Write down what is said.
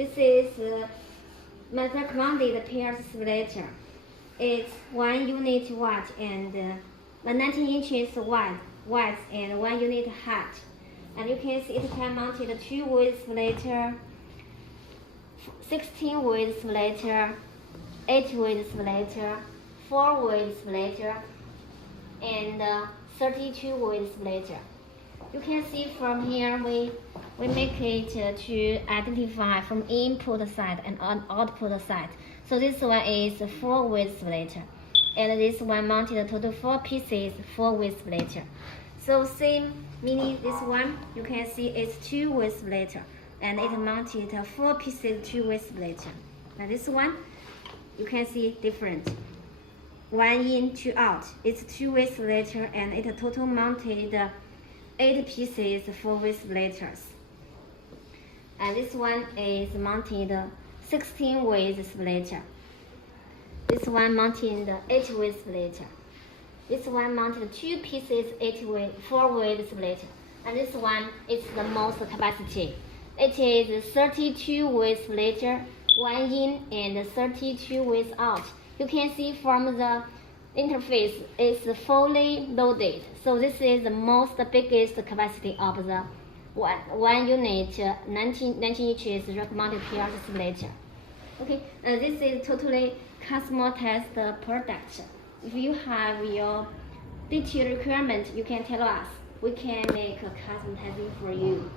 This is method-mounted PLC simulator. It's 1 unit watt and 19 inches wide and 1 unit height. And you can see it can mount a 2-way simulator, 16-way simulator, 8-way simulator, 4-way simulator, and 32-way simulator. You can see from here we make it to identify from input side and output side. So this one is a 4-way simulator, and this one mounted total 4 pieces 4-way simulator. So same meaning this one you can see it's 2-way simulator, and it mounted 4 pieces 2-way simulator. Now this one you can see different. 1 in, 2 out. It's 2-way simulator, and it total mounted 8 pieces 4-way simulators. And this one is mounted 16-way simulator. This one mounted 8-way simulator. This one mounted 2 pieces 4-way simulator. And this one is the most capacity. It is 32-way simulator, 1 in and 32 ways out. You can see from the interface is fully loaded. So this is the biggest capacity of the 1 unit 19 inches rack-mounted PLC simulator. Okay, this is totally customer test product. If you have your detailed requirement, you can tell us. We can make a custom testing for you.